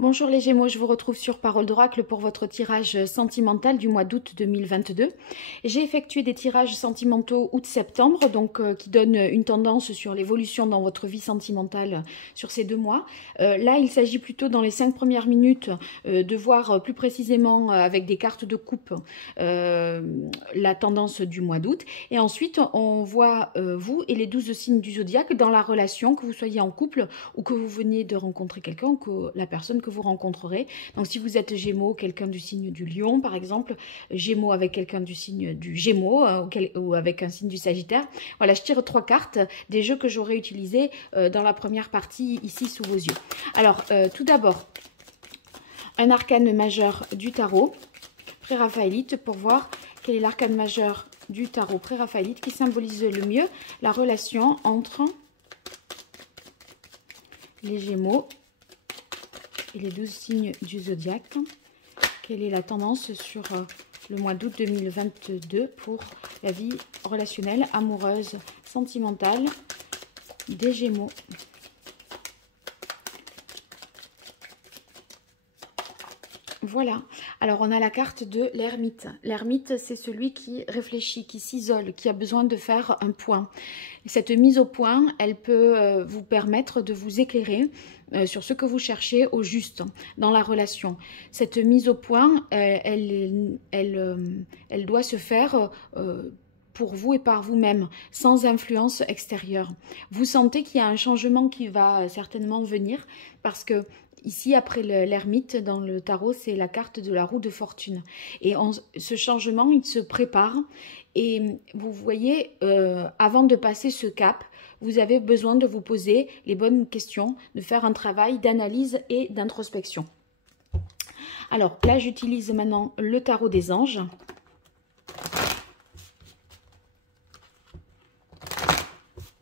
Bonjour les Gémeaux, je vous retrouve sur Parole d'Oracle pour votre tirage sentimental du mois d'août 2022. J'ai effectué des tirages sentimentaux août-septembre, donc qui donnent une tendance sur l'évolution dans votre vie sentimentale sur ces 2 mois. Là, il s'agit plutôt dans les 5 premières minutes de voir plus précisément avec des cartes de coupe la tendance du mois d'août. Et ensuite, on voit vous et les 12 signes du zodiaque dans la relation, que vous soyez en couple ou que vous veniez de rencontrer quelqu'un ou que la personne que vous rencontrerez. Donc si vous êtes Gémeaux, quelqu'un du signe du Lion par exemple, Gémeaux avec quelqu'un du signe du Gémeaux ou avec un signe du Sagittaire. Voilà, je tire 3 cartes des jeux que j'aurais utilisés dans la première partie ici sous vos yeux. Alors tout d'abord, un arcane majeur du tarot pré-raphaélite pour voir quel est l'arcane majeur du tarot pré-raphaélite qui symbolise le mieux la relation entre les Gémeaux et les 12 signes du zodiaque. Quelle est la tendance sur le mois d'août 2022 pour la vie relationnelle, amoureuse, sentimentale des Gémeaux? Voilà, alors on a la carte de l'ermite. L'ermite, c'est celui qui réfléchit, qui s'isole, qui a besoin de faire un point. Cette mise au point, elle peut vous permettre de vous éclairer sur ce que vous cherchez au juste dans la relation. Cette mise au point, elle doit se faire pour vous et par vous-même, sans influence extérieure. Vous sentez qu'il y a un changement qui va certainement venir parce que ici, après l'ermite, dans le tarot, c'est la carte de la roue de fortune. Et ce changement, il se prépare. Et vous voyez, avant de passer ce cap, vous avez besoin de vous poser les bonnes questions, de faire un travail d'analyse et d'introspection. Alors là, j'utilise maintenant le tarot des anges.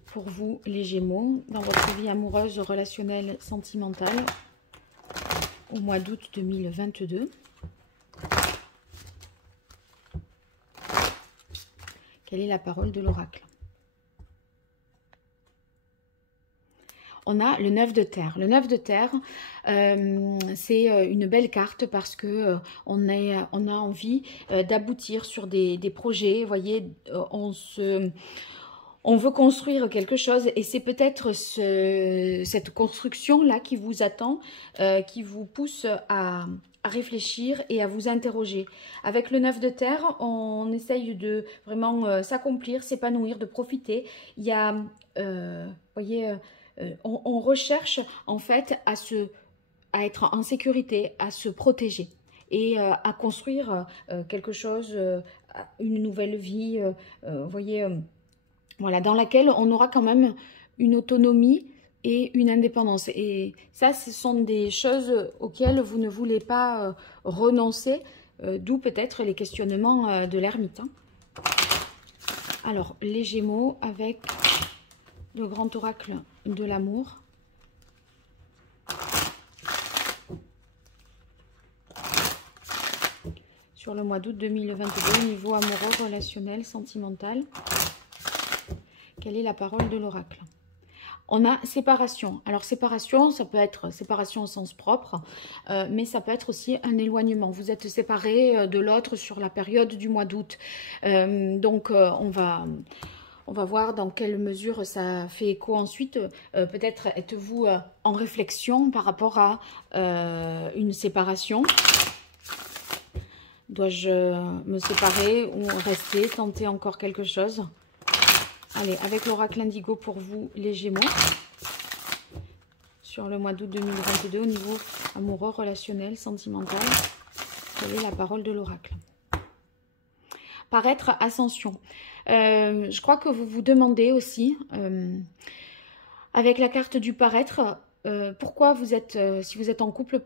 Pour vous, les Gémeaux, dans votre vie amoureuse, relationnelle, sentimentale, au mois d'août 2022. Quelle est la parole de l'oracle? On a le 9 de terre. Le 9 de terre, c'est une belle carte parce que on a envie d'aboutir sur des projets. Vous voyez, on veut construire quelque chose et c'est peut-être cette construction-là qui vous attend, qui vous pousse à réfléchir et à vous interroger. Avec le 9 de terre, on essaye de vraiment s'accomplir, s'épanouir, de profiter. Il y a, voyez, on recherche en fait à être en sécurité, à se protéger et à construire quelque chose, une nouvelle vie, voyez, voilà, dans laquelle on aura quand même une autonomie et une indépendance. Et ça, ce sont des choses auxquelles vous ne voulez pas renoncer, d'où peut-être les questionnements de l'ermite. Hein. Alors, les Gémeaux avec le grand oracle de l'amour. Sur le mois d'août 2022, niveau amoureux, relationnel, sentimental. Quelle est la parole de l'oracle? On a séparation. Alors séparation, ça peut être séparation au sens propre, mais ça peut être aussi un éloignement. Vous êtes séparés de l'autre sur la période du mois d'août. Donc on va voir dans quelle mesure ça fait écho ensuite. Peut-être êtes-vous en réflexion par rapport à une séparation. Dois-je me séparer ou rester, tenter encore quelque chose? Allez, avec l'oracle indigo pour vous, les Gémeaux, sur le mois d'août 2022, au niveau amoureux, relationnel, sentimental, quelle est la parole de l'oracle? Paraître, ascension. Je crois que vous vous demandez aussi, avec la carte du paraître, pourquoi vous êtes, si vous êtes en couple,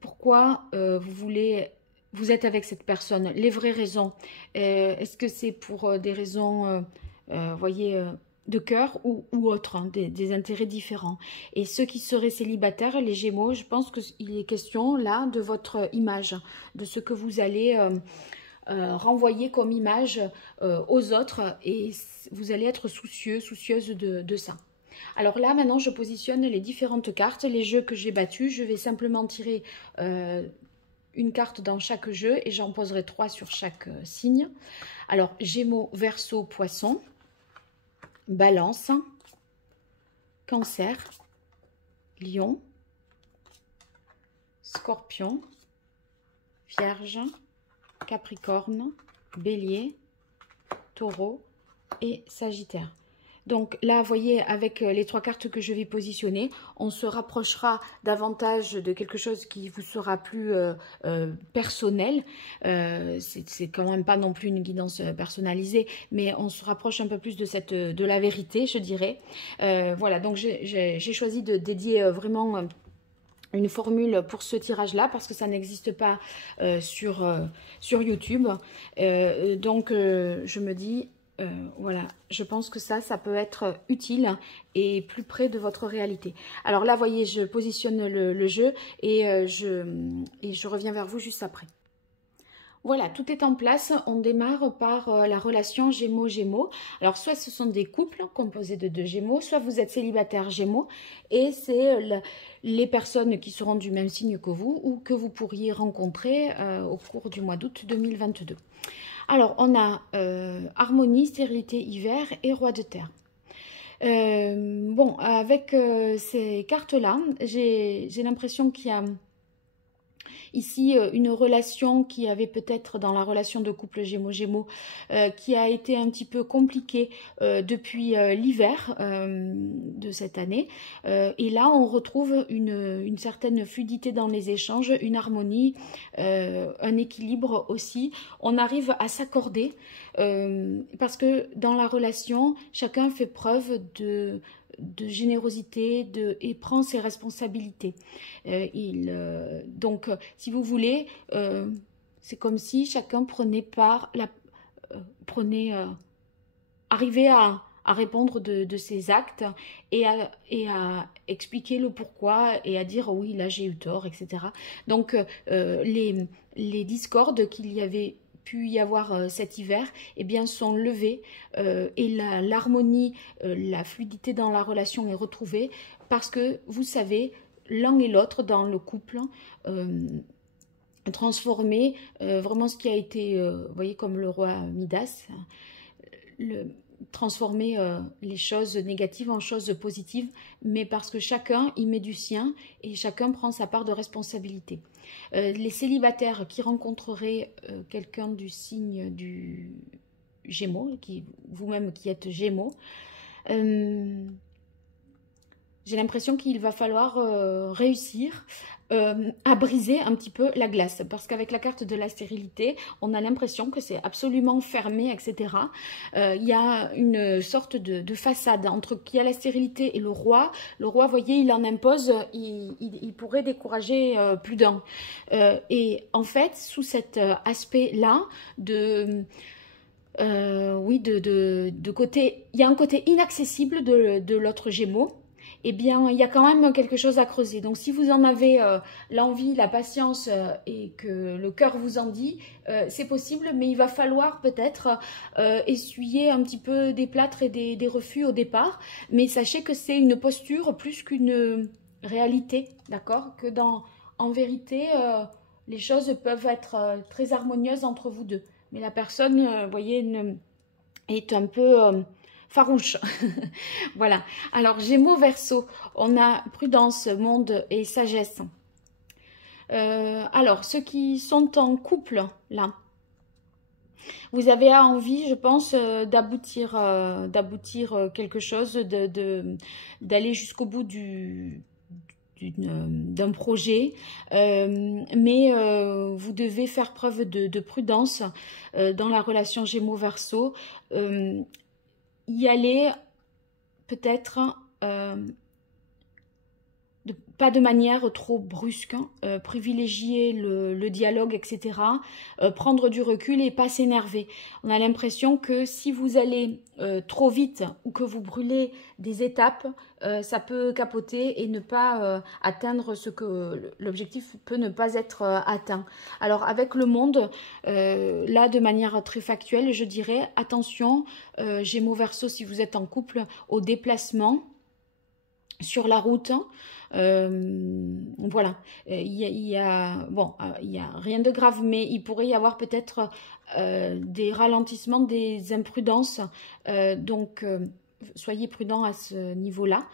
pourquoi vous êtes avec cette personne, les vraies raisons. Est-ce que c'est pour des raisons... voyez, de cœur ou autre, hein, des intérêts différents. Et ceux qui seraient célibataires, les Gémeaux, je pense qu'il est question là de votre image, de ce que vous allez renvoyer comme image aux autres et vous allez être soucieuse de ça. Alors là, maintenant, je positionne les différentes cartes, les jeux que j'ai battus. Je vais simplement tirer une carte dans chaque jeu et j'en poserai 3 sur chaque signe. Alors, Gémeaux, Verseau, Poisson, Balance, Cancer, Lion, Scorpion, Vierge, Capricorne, Bélier, Taureau et Sagittaire. Donc là, vous voyez, avec les 3 cartes que je vais positionner, on se rapprochera davantage de quelque chose qui vous sera plus personnel. C'est quand même pas non plus une guidance personnalisée, mais on se rapproche un peu plus de la vérité, je dirais. Voilà, donc j'ai choisi de dédier vraiment une formule pour ce tirage-là, parce que ça n'existe pas sur YouTube. Donc, je me dis... voilà, je pense que ça peut être utile et plus près de votre réalité. Alors là, voyez, je positionne le jeu et je reviens vers vous juste après. Voilà, tout est en place. On démarre par la relation Gémeaux-Gémeaux. Alors, soit ce sont des couples composés de 2 Gémeaux, soit vous êtes célibataire Gémeaux et c'est les personnes qui seront du même signe que vous ou que vous pourriez rencontrer au cours du mois d'août 2022. Alors, on a harmonie, stérilité, hiver et roi de terre. Bon, avec ces cartes-là, j'ai l'impression qu'il y a ici une relation qui avait peut-être dans la relation de couple Gémeaux-Gémeaux qui a été un petit peu compliquée depuis l'hiver de cette année. Et là, on retrouve une certaine fluidité dans les échanges, une harmonie, un équilibre aussi. On arrive à s'accorder parce que dans la relation, chacun fait preuve de générosité et prend ses responsabilités. Donc, si vous voulez, c'est comme si chacun prenait arrivait à répondre de ses actes et à expliquer le pourquoi et à dire oui, là j'ai eu tort, etc. Donc, les discordes qu'il y avait pu y avoir cet hiver, eh bien, sont levés et l'harmonie, la fluidité dans la relation est retrouvée parce que, vous savez, l'un et l'autre dans le couple transformer vraiment ce qui a été, vous voyez, comme le roi Midas, transformer les choses négatives en choses positives, mais parce que chacun y met du sien et chacun prend sa part de responsabilité. Les célibataires qui rencontreraient quelqu'un du signe du Gémeaux, vous-même qui êtes Gémeaux, j'ai l'impression qu'il va falloir réussir à briser un petit peu la glace. Parce qu'avec la carte de la stérilité, on a l'impression que c'est absolument fermé, etc. Il y a une sorte de façade entre qui a la stérilité et le roi. Le roi, vous voyez, il en impose, il pourrait décourager plus d'un. Et en fait, sous cet aspect-là oui, de côté, il y a un côté inaccessible de l'autre Gémeaux. Eh bien, il y a quand même quelque chose à creuser. Donc, si vous en avez l'envie, la patience et que le cœur vous en dit, c'est possible, mais il va falloir peut-être essuyer un petit peu des plâtres et des refus au départ. Mais sachez que c'est une posture plus qu'une réalité, d'accord? Que en vérité, les choses peuvent être très harmonieuses entre vous deux. Mais la personne, vous voyez, est un peu... farouche. Voilà. Alors, Gémeaux, Verseau, on a prudence, monde et sagesse. Alors, ceux qui sont en couple, là, vous avez envie, je pense, d'aboutir quelque chose, d'aller jusqu'au bout d'un projet, mais vous devez faire preuve de prudence dans la relation Gémeaux-Verseau. Y aller peut-être pas de manière trop brusque, privilégier le dialogue, etc. Prendre du recul et pas s'énerver. On a l'impression que si vous allez trop vite ou que vous brûlez des étapes, ça peut capoter et ne pas atteindre ce que l'objectif peut ne pas être atteint. Alors avec le monde, là de manière très factuelle, je dirais attention, Gémeaux Verseau, si vous êtes en couple, au déplacement. sur la route. Voilà, bon, il y a rien de grave, mais il pourrait y avoir peut-être des ralentissements, des imprudences, donc soyez prudents à ce niveau-là.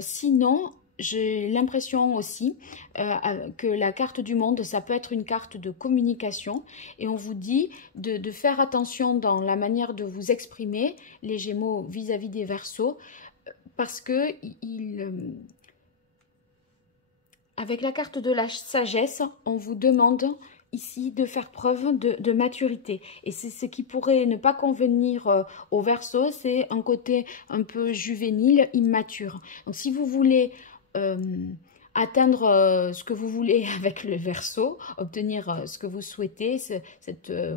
Sinon, j'ai l'impression aussi que la carte du monde, ça peut être une carte de communication et on vous dit de faire attention dans la manière de vous exprimer, les Gémeaux vis-à-vis des Verseaux, parce que avec la carte de la sagesse, on vous demande ici de faire preuve de maturité. Et c'est ce qui pourrait ne pas convenir au Verseau, c'est un côté un peu juvénile, immature. Donc si vous voulez atteindre ce que vous voulez avec le Verseau, obtenir ce que vous souhaitez,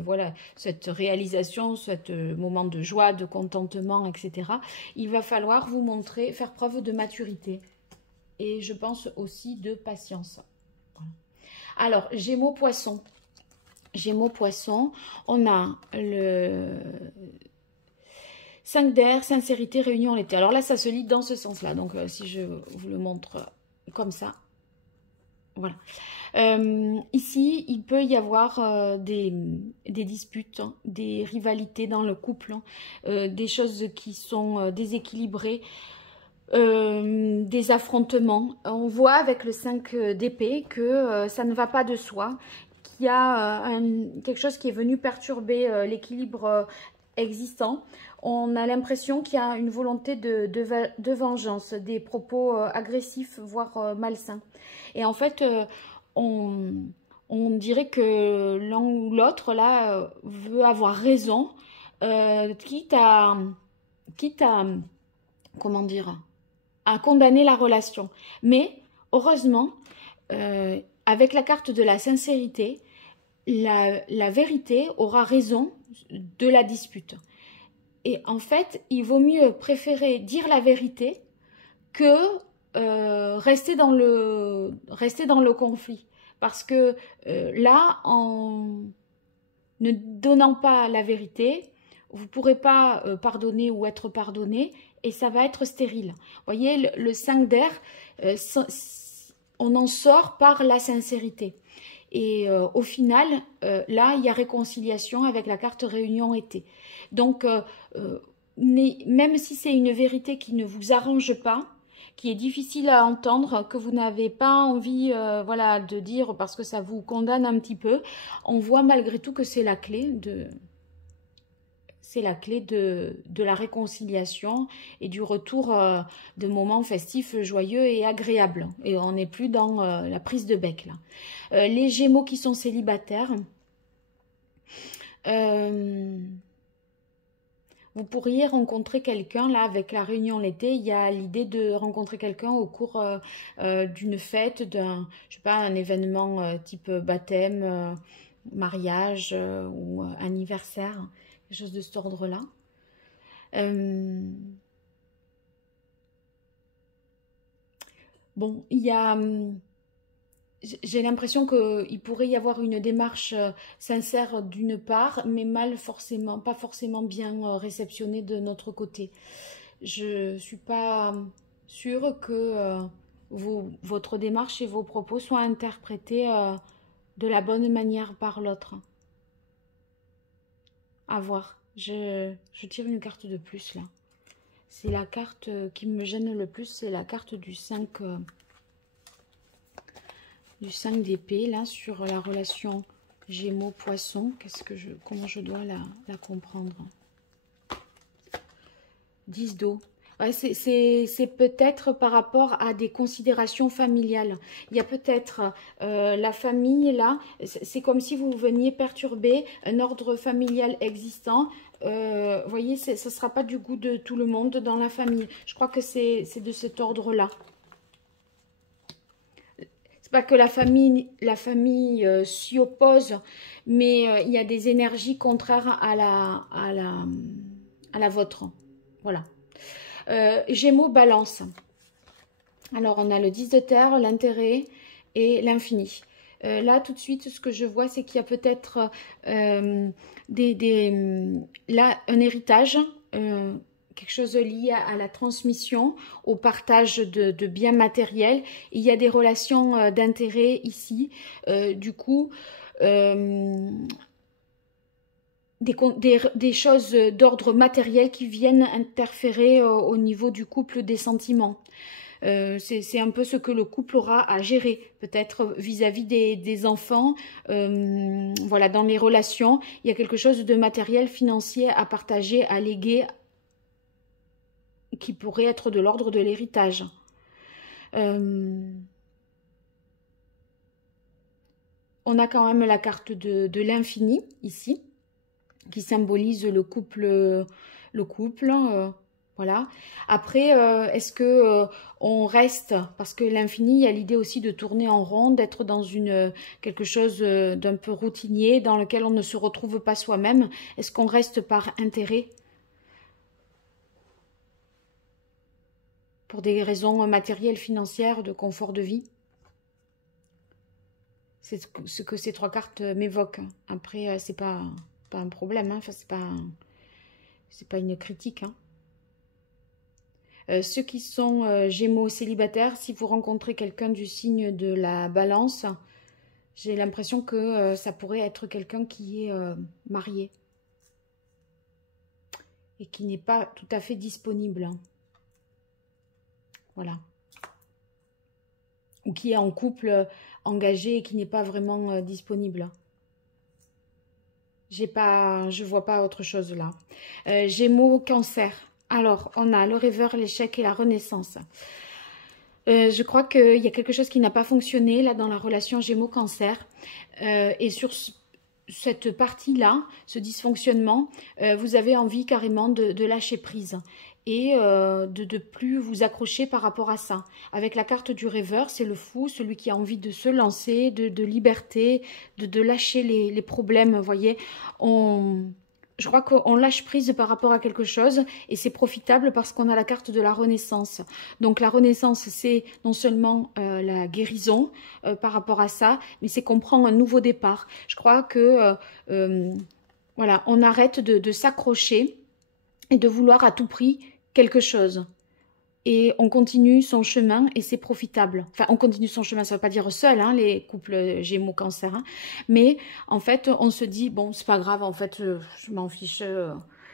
voilà, cette réalisation, ce moment de joie, de contentement, etc., il va falloir vous montrer, faire preuve de maturité. Et je pense aussi de patience. Voilà. Alors, Gémeaux Poissons. Gémeaux Poissons, on a le 5 d'air, sincérité, réunion en l'été. Alors là, ça se lit dans ce sens-là. Donc, si je vous le montre comme ça. Voilà. Ici, il peut y avoir des disputes, hein, des rivalités dans le couple, hein, des choses qui sont déséquilibrées. Des affrontements. On voit avec le 5 d'épée que ça ne va pas de soi, qu'il y a quelque chose qui est venu perturber l'équilibre existant. On a l'impression qu'il y a une volonté de vengeance, des propos agressifs, voire malsains. Et en fait, on dirait que l'un ou l'autre là veut avoir raison, quitte à comment dire, à condamner la relation. Mais heureusement, avec la carte de la sincérité, la vérité aura raison de la dispute. Et en fait, il vaut mieux préférer dire la vérité que rester dans le conflit. Parce que là, en ne donnant pas la vérité, vous ne pourrez pas pardonner ou être pardonné, et ça va être stérile. Vous voyez, le 5 d'air, on en sort par la sincérité. Et au final, là, il y a réconciliation avec la carte réunion été. Donc, même si c'est une vérité qui ne vous arrange pas, qui est difficile à entendre, que vous n'avez pas envie voilà, de dire parce que ça vous condamne un petit peu, on voit malgré tout que c'est la clé de la réconciliation et du retour de moments festifs, joyeux et agréables. Et on n'est plus dans la prise de bec, là. Les Gémeaux qui sont célibataires, vous pourriez rencontrer quelqu'un, là, avec la réunion l'été, il y a l'idée de rencontrer quelqu'un au cours d'une fête, je sais pas, un événement type baptême, mariage ou anniversaire, quelque chose de cet ordre-là. Bon, il y a... j'ai l'impression qu'il pourrait y avoir une démarche sincère d'une part, mais pas forcément bien réceptionnée de notre côté. Je ne suis pas sûre que votre démarche et vos propos soient interprétés de la bonne manière par l'autre. À voir. Je tire une carte de plus là. C'est la carte qui me gêne le plus, c'est la carte du 5 d'épée là sur la relation Gémeaux-Poisson. Comment je dois la comprendre? 10 d'eau. Ouais, c'est peut-être par rapport à des considérations familiales. Il y a peut-être la famille là, c'est comme si vous veniez perturber un ordre familial existant. Vous voyez, ça ne sera pas du goût de tout le monde dans la famille. Je crois que c'est de cet ordre-là. C'est pas que la famille s'y oppose, mais il y a des énergies contraires à la vôtre. Voilà. Gémeaux, Balance. Alors, on a le 10 de terre, l'intérêt et l'infini. Là, tout de suite, ce que je vois, c'est qu'il y a peut-être là un héritage quelque chose lié à la transmission, au partage de biens matériels. Il y a des relations d'intérêt ici. Du coup, des choses d'ordre matériel qui viennent interférer au niveau du couple des sentiments. C'est un peu ce que le couple aura à gérer, peut-être vis-à-vis des enfants. Voilà, dans les relations, il y a quelque chose de matériel, financier à partager, à léguer, qui pourrait être de l'ordre de l'héritage. On a quand même la carte de l'infini, ici, qui symbolise le couple. Voilà. Après, est-ce que on reste, parce que l'infini, il y a l'idée aussi de tourner en rond, d'être dans quelque chose d'un peu routinier, dans lequel on ne se retrouve pas soi-même. Est-ce qu'on reste par intérêt? Pour des raisons matérielles, financières, de confort de vie? C'est ce que ces trois cartes m'évoquent. Après, c'est pas un problème, hein. Enfin, c'est pas une critique, hein. Ceux qui sont Gémeaux célibataires, si vous rencontrez quelqu'un du signe de la Balance, j'ai l'impression que ça pourrait être quelqu'un qui est marié et qui n'est pas tout à fait disponible. Voilà. Ou qui est en couple engagé et qui n'est pas vraiment disponible. Je vois pas autre chose là. Gémeaux, Cancer. Alors, on a le rêveur, l'échec et la renaissance. Je crois qu'il y a quelque chose qui n'a pas fonctionné là dans la relation Gémeaux-Cancer. Et sur cette partie-là, ce dysfonctionnement, vous avez envie carrément de lâcher prise et de plus vous accrocher par rapport à ça. Avec la carte du rêveur, c'est le fou, celui qui a envie de se lancer, de liberté, de lâcher les problèmes, vous voyez. Je crois qu'on lâche prise par rapport à quelque chose et c'est profitable parce qu'on a la carte de la renaissance. Donc la renaissance, c'est non seulement la guérison par rapport à ça, mais c'est qu'on prend un nouveau départ. Je crois que voilà, on arrête de s'accrocher et de vouloir à tout prix quelque chose. Et on continue son chemin et c'est profitable. Enfin, on continue son chemin, ça ne veut pas dire seul, hein, les couples Gémeaux-Cancer. Hein, mais en fait, on se dit, bon, c'est pas grave, en fait, je m'en fiche,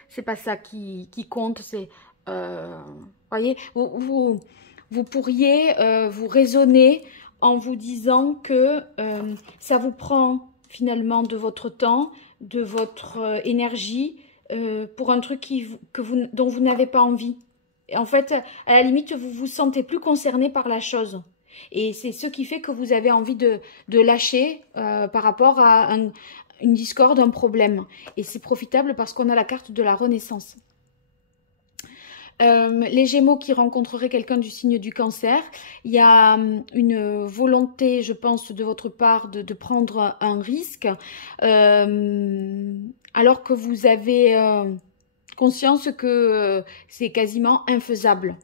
c'est pas ça qui compte. C'est, voyez, vous pourriez vous raisonner en vous disant que ça vous prend finalement de votre temps, de votre énergie pour un truc dont vous n'avez pas envie. En fait, à la limite, vous vous sentez plus concerné par la chose. Et c'est ce qui fait que vous avez envie de lâcher par rapport à une discorde, un problème. Et c'est profitable parce qu'on a la carte de la renaissance. Les Gémeaux qui rencontreraient quelqu'un du signe du Cancer, il y a une volonté, je pense, de votre part de prendre un risque, alors que vous avez conscience que c'est quasiment infaisable.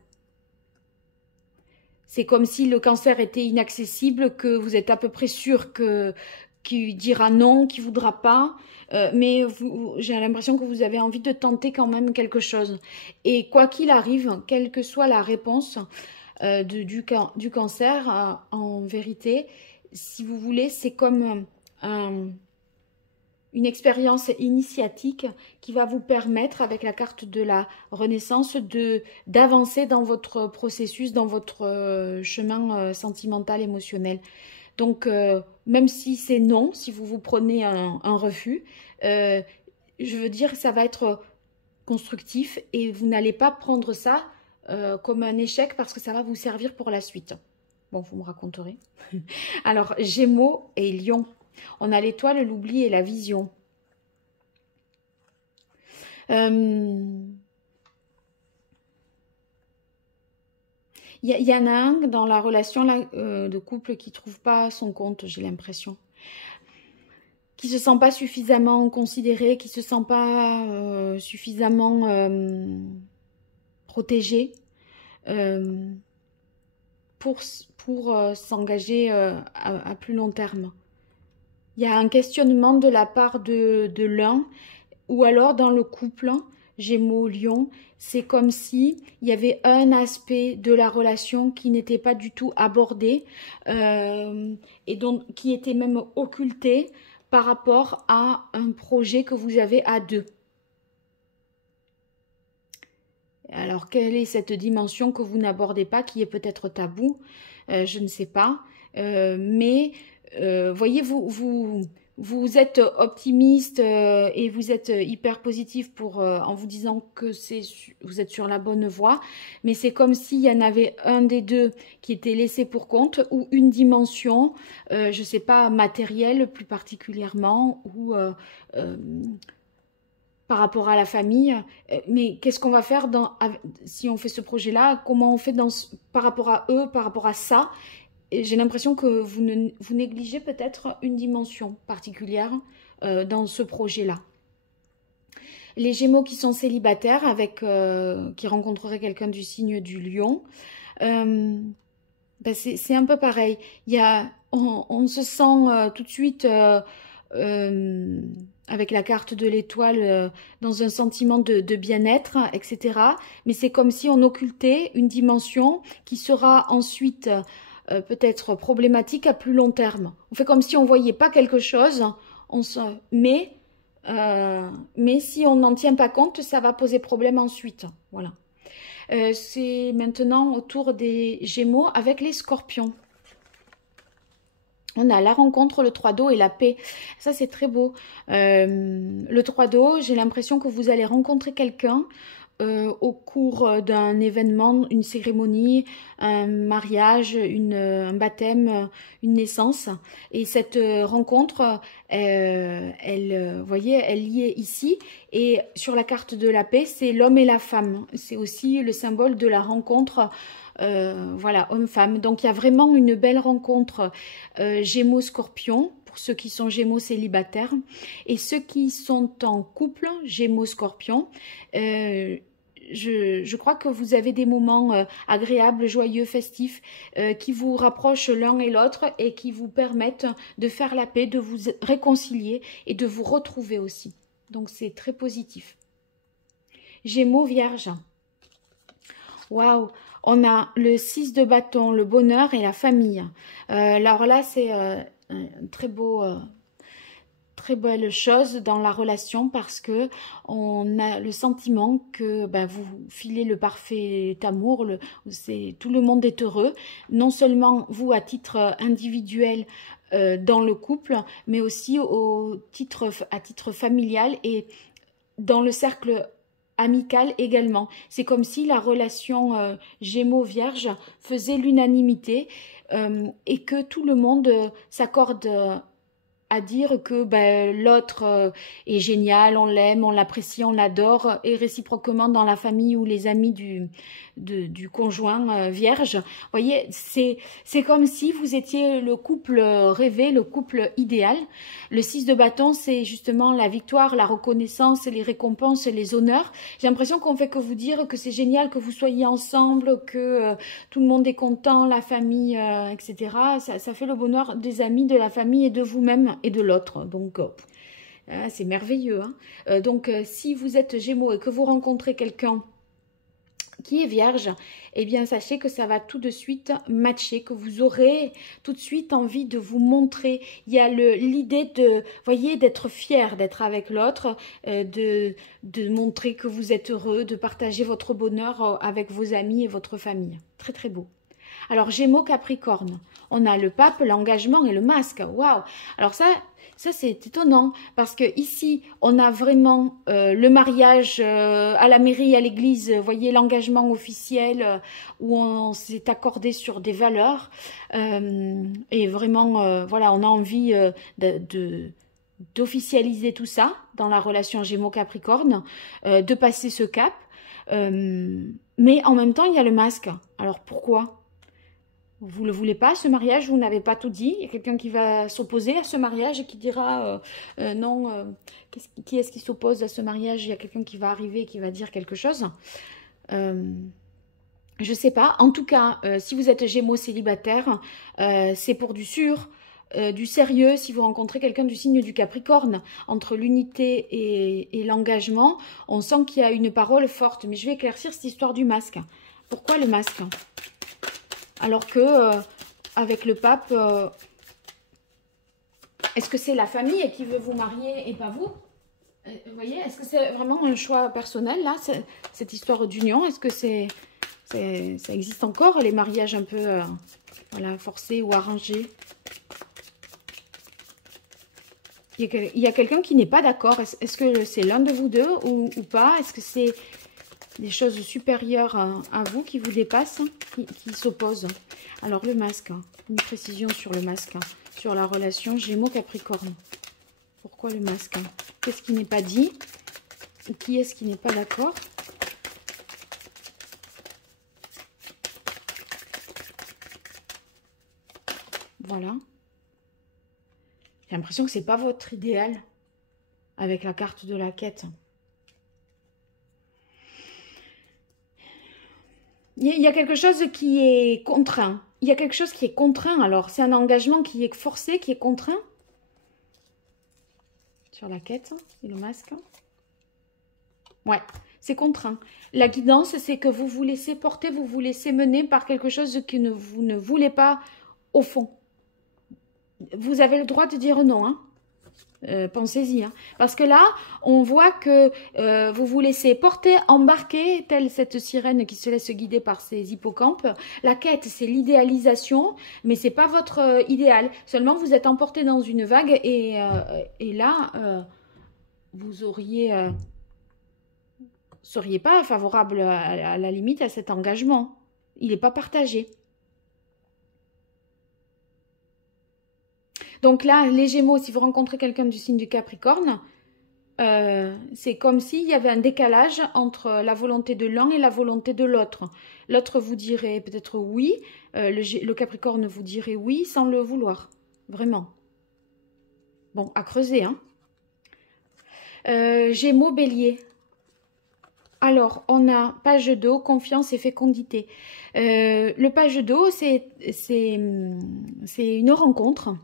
C'est comme si le Cancer était inaccessible, que vous êtes à peu près sûr qu'il dira non, qu'il ne voudra pas, mais j'ai l'impression que vous avez envie de tenter quand même quelque chose. Et quoi qu'il arrive, quelle que soit la réponse du Cancer, en vérité, si vous voulez, c'est comme une expérience initiatique qui va vous permettre, avec la carte de la Renaissance, d'avancer dans votre processus, dans votre chemin sentimental, émotionnel. Donc, même si c'est non, si vous vous prenez un refus, je veux dire, ça va être constructif et vous n'allez pas prendre ça comme un échec parce que ça va vous servir pour la suite. Bon, vous me raconterez. Alors, Gémeaux et Lion. On a l'étoile, l'oubli et la vision. Il y en a un dans la relation là, de couple qui ne trouve pas son compte, j'ai l'impression. Qui ne se sent pas suffisamment considéré, qui ne se sent pas suffisamment protégé pour s'engager à plus long terme. Il y a un questionnement de la part de l'un, ou alors dans le couple, Gémeaux, Lion, c'est comme si il y avait un aspect de la relation qui n'était pas du tout abordé et donc qui était même occulté par rapport à un projet que vous avez à deux. Alors, quelle est cette dimension que vous n'abordez pas, qui est peut-être tabou? Je ne sais pas. Voyez, vous êtes optimiste et vous êtes hyper positif en vous disant que vous êtes sur la bonne voie. Mais c'est comme s'il y en avait un des deux qui était laissé pour compte ou une dimension, je ne sais pas, matérielle plus particulièrement ou... par rapport à la famille, mais qu'est-ce qu'on va faire si on fait ce projet-là? Comment on fait par rapport à eux, par rapport à ça? J'ai l'impression que vous négligez peut-être une dimension particulière dans ce projet-là. Les Gémeaux qui sont célibataires, qui rencontreraient quelqu'un du signe du Lion, c'est un peu pareil. On se sent tout de suite... avec la carte de l'étoile, dans un sentiment de bien-être, etc. Mais c'est comme si on occultait une dimension qui sera ensuite peut-être problématique à plus long terme. On fait comme si on ne voyait pas quelque chose, mais si on n'en tient pas compte, ça va poser problème ensuite. Voilà. C'est maintenant au tour des Gémeaux avec les Scorpions. On a la rencontre, le 3 d'eau et la paix. Ça, c'est très beau. Le 3 d'eau, j'ai l'impression que vous allez rencontrer quelqu'un au cours d'un événement, une cérémonie, un mariage, un baptême, une naissance. Et cette rencontre, vous voyez, elle y est ici. Et sur la carte de la paix, c'est l'homme et la femme. C'est aussi le symbole de la rencontre. Voilà, homme-femme. Donc, il y a vraiment une belle rencontre Gémeaux-Scorpion pour ceux qui sont Gémeaux célibataires. Et ceux qui sont en couple, Gémeaux-Scorpion, je crois que vous avez des moments agréables, joyeux, festifs, qui vous rapprochent l'un et l'autre et qui vous permettent de faire la paix, de vous réconcilier et de vous retrouver aussi. Donc, c'est très positif. Gémeaux, Vierge. Waouh! On a le 6 de bâton, le bonheur et la famille. Alors là, c'est une très belle chose dans la relation parce que on a le sentiment que vous filez le parfait amour, tout le monde est heureux. Non seulement vous à titre individuel dans le couple, mais aussi à titre familial et dans le cercle amical également. C'est comme si la relation Gémeaux-Vierge faisait l'unanimité et que tout le monde s'accorde à dire que l'autre est génial, on l'aime, on l'apprécie, on l'adore, et réciproquement dans la famille ou les amis du conjoint vierge. Vous voyez, c'est comme si vous étiez le couple rêvé, le couple idéal. Le 6 de bâton, c'est justement la victoire, la reconnaissance, les récompenses, les honneurs. J'ai l'impression qu'on fait que vous dire que c'est génial que vous soyez ensemble, que tout le monde est content, la famille, etc. Ça fait le bonheur des amis, de la famille et de vous-même et de l'autre. Donc, c'est merveilleux. Hein. Donc, si vous êtes Gémeaux et que vous rencontrez quelqu'un qui est vierge, eh bien sachez que ça va tout de suite matcher, que vous aurez tout de suite envie de vous montrer. Il y a l'idée de, voyez, d'être fier d'être avec l'autre, de montrer que vous êtes heureux, de partager votre bonheur avec vos amis et votre famille. Très très beau. Alors Gémeaux, Capricorne, on a le pape, l'engagement et le masque. Waouh! Alors ça c'est étonnant parce que ici on a vraiment le mariage à la mairie, à l'église, vous voyez, l'engagement officiel où on s'est accordé sur des valeurs et vraiment voilà, on a envie d'officialiser tout ça dans la relation Gémeaux-Capricorne, de passer ce cap, mais en même temps il y a le masque. Alors pourquoi? Vous ne le voulez pas, ce mariage, vous n'avez pas tout dit. Il y a quelqu'un qui va s'opposer à ce mariage et qui dira non, qui est-ce qui s'oppose à ce mariage? Il y a quelqu'un qui va arriver et qui va dire quelque chose. Je ne sais pas. En tout cas, si vous êtes Gémeaux célibataire, c'est pour du sûr. du sérieux si vous rencontrez quelqu'un du signe du Capricorne. Entre l'unité et l'engagement, on sent qu'il y a une parole forte. Mais je vais éclaircir cette histoire du masque. Pourquoi le masque? Alors que, avec le pape, est-ce que c'est la famille qui veut vous marier et pas vous? Vous voyez, est-ce que c'est vraiment un choix personnel, là, cette histoire d'union? Est-ce que ça existe encore, les mariages un peu voilà, forcés ou arrangés? Il y a quelqu'un qui n'est pas d'accord. Est-ce que c'est l'un de vous deux ou pas? Est-ce que c'est des choses supérieures à vous qui vous dépassent, qui s'opposent? Alors, le masque, une précision sur le masque, sur la relation Gémeaux-Capricorne. Pourquoi le masque? Qu'est-ce qui n'est pas dit? Ou qui est-ce qui n'est pas d'accord? Voilà. J'ai l'impression que c'est pas votre idéal avec la carte de la quête. Il y a quelque chose qui est contraint. Il y a quelque chose qui est contraint. Alors, c'est un engagement qui est forcé, qui est contraint. Sur la quête et le masque. Ouais, c'est contraint. La guidance, c'est que vous vous laissez porter, vous vous laissez mener par quelque chose que vous ne voulez pas au fond. Vous avez le droit de dire non, hein. Pensez-y, hein. Parce que là, on voit que vous vous laissez porter, embarquer, telle cette sirène qui se laisse guider par ses hippocampes. La quête, c'est l'idéalisation, mais c'est pas votre idéal. Seulement, vous êtes emporté dans une vague et là, vous seriez pas favorable à la limite à cet engagement. Il n'est pas partagé. Donc là, les Gémeaux, si vous rencontrez quelqu'un du signe du Capricorne, c'est comme s'il y avait un décalage entre la volonté de l'un et la volonté de l'autre. L'autre vous dirait peut-être oui, le Capricorne vous dirait oui sans le vouloir. Vraiment. Bon, à creuser, hein. Gémeaux, Bélier. Alors, on a page d'eau, confiance et fécondité. Le page d'eau, c'est une rencontre.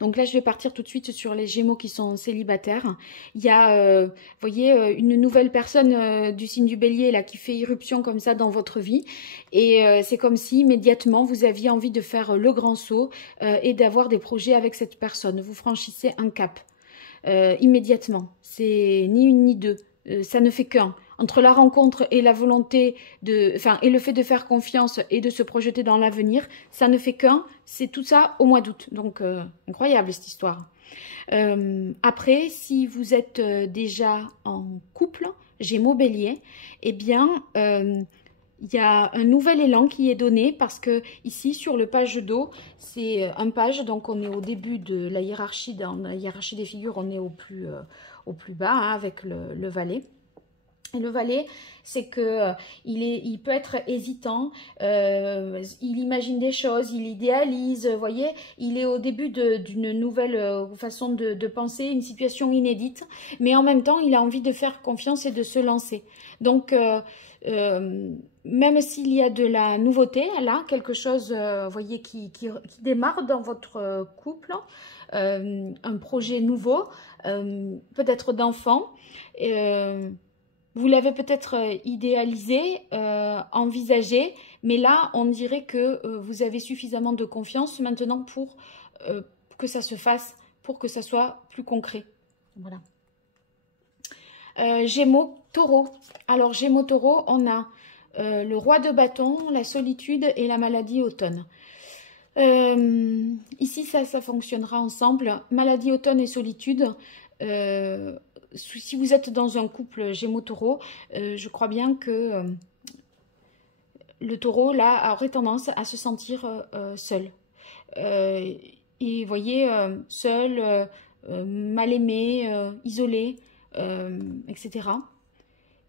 Donc là, je vais partir tout de suite sur les Gémeaux qui sont célibataires. Il y a, vous voyez, une nouvelle personne du signe du Bélier là qui fait irruption comme ça dans votre vie. Et c'est comme si immédiatement, vous aviez envie de faire le grand saut et d'avoir des projets avec cette personne. Vous franchissez un cap immédiatement. C'est ni une ni deux. Ça ne fait qu'un. Entre la rencontre et la volonté et le fait de faire confiance et de se projeter dans l'avenir, ça ne fait qu'un. C'est tout ça au mois d'août. Donc, incroyable cette histoire. Après, si vous êtes déjà en couple, Gémeaux, Bélier, eh bien, il y a un nouvel élan qui est donné parce que ici, sur le page d'eau, c'est un page, donc on est au début de la hiérarchie. Dans la hiérarchie des figures, on est au plus bas hein, avec le valet. Et le valet, c'est que il peut être hésitant, il imagine des choses, il idéalise, vous voyez, il est au début d'une nouvelle façon de penser, une situation inédite, mais en même temps, il a envie de faire confiance et de se lancer. Donc, même s'il y a de la nouveauté, là, quelque chose, vous voyez, qui démarre dans votre couple, un projet nouveau, peut-être d'enfant, vous l'avez peut-être idéalisé, envisagé, mais là, on dirait que vous avez suffisamment de confiance maintenant pour que ça se fasse, pour que ça soit plus concret. Voilà. Gémeaux, Taureau. Alors, Gémeaux, Taureau, on a le roi de bâton, la solitude et la maladie automne. Ici, ça fonctionnera ensemble. Maladie automne et solitude. Si vous êtes dans un couple Gémeaux-Taureau, je crois bien que le Taureau, là, aurait tendance à se sentir seul. Et vous voyez, seul, mal aimé, isolé, etc.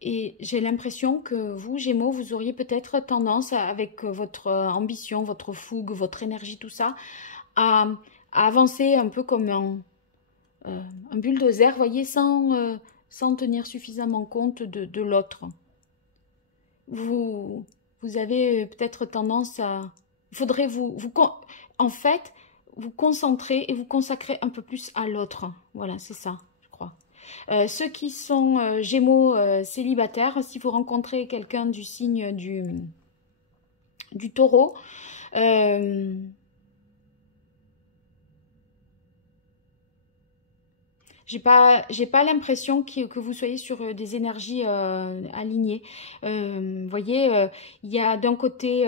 Et j'ai l'impression que vous, Gémeaux, vous auriez peut-être tendance, avec votre ambition, votre fougue, votre énergie, tout ça, à avancer un peu comme un bulldozer, voyez, sans tenir suffisamment compte de l'autre. Vous avez peut-être tendance à... Il faudrait en fait, vous concentrer et vous consacrer un peu plus à l'autre. Voilà, c'est ça, je crois. Ceux qui sont Gémeaux célibataires, si vous rencontrez quelqu'un du signe du Taureau, j'ai pas l'impression que vous soyez sur des énergies alignées. Vous voyez, il y a d'un côté,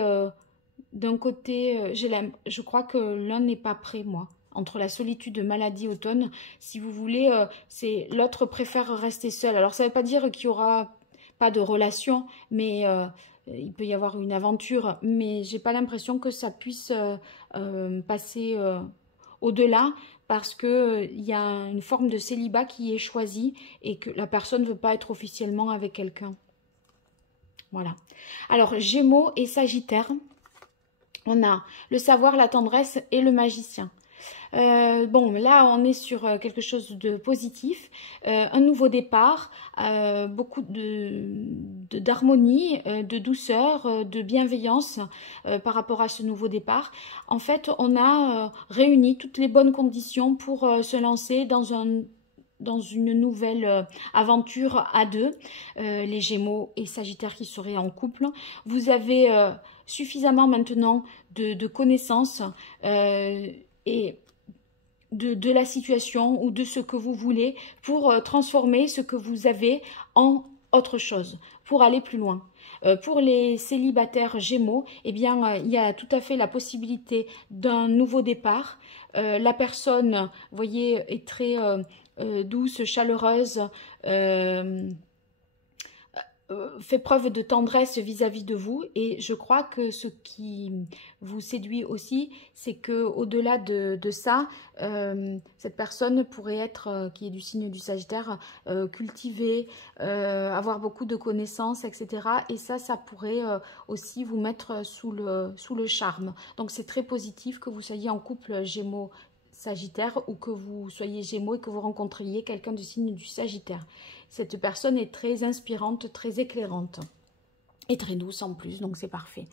je crois que l'un n'est pas prêt, moi. Entre la solitude, maladie, automne, si vous voulez, c'est l'autre préfère rester seul. Alors ça ne veut pas dire qu'il y aura pas de relation, mais il peut y avoir une aventure. Mais j'ai pas l'impression que ça puisse passer au-delà, parce que il y a une forme de célibat qui est choisie et que la personne ne veut pas être officiellement avec quelqu'un. Voilà. Alors, Gémeaux et Sagittaire, on a le savoir, la tendresse et le magicien. Bon, là, on est sur quelque chose de positif, un nouveau départ, beaucoup d'harmonie, de douceur, de bienveillance par rapport à ce nouveau départ. En fait, on a réuni toutes les bonnes conditions pour se lancer dans une nouvelle aventure à deux, les Gémeaux et Sagittaires qui seraient en couple. Vous avez suffisamment maintenant de connaissances et de la situation ou de ce que vous voulez pour transformer ce que vous avez en autre chose, pour aller plus loin. Pour les célibataires Gémeaux, eh bien, il y a tout à fait la possibilité d'un nouveau départ. La personne, vous voyez, est très douce, chaleureuse, fait preuve de tendresse vis-à-vis de vous, et je crois que ce qui vous séduit aussi, c'est que au-delà de ça, cette personne pourrait être, qui est du signe du Sagittaire, cultivée, avoir beaucoup de connaissances, etc. Et ça pourrait aussi vous mettre sous le charme. Donc c'est très positif que vous soyez en couple Gémeaux Sagittaire, ou que vous soyez Gémeaux et que vous rencontriez quelqu'un du signe du Sagittaire. Cette personne est très inspirante, très éclairante et très douce en plus, donc c'est parfait.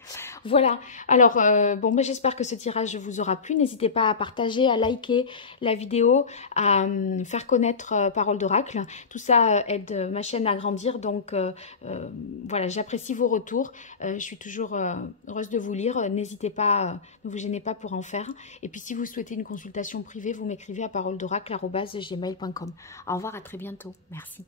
Voilà, alors bon, mais j'espère que ce tirage vous aura plu. N'hésitez pas à partager, à liker la vidéo, à faire connaître Parole d'Oracle. Tout ça aide ma chaîne à grandir, donc voilà, j'apprécie vos retours. Je suis toujours heureuse de vous lire. N'hésitez pas, ne vous gênez pas pour en faire. Et puis si vous souhaitez une consultation privée, vous m'écrivez à paroledoracle@gmail.com. Au revoir, à très bientôt. Merci.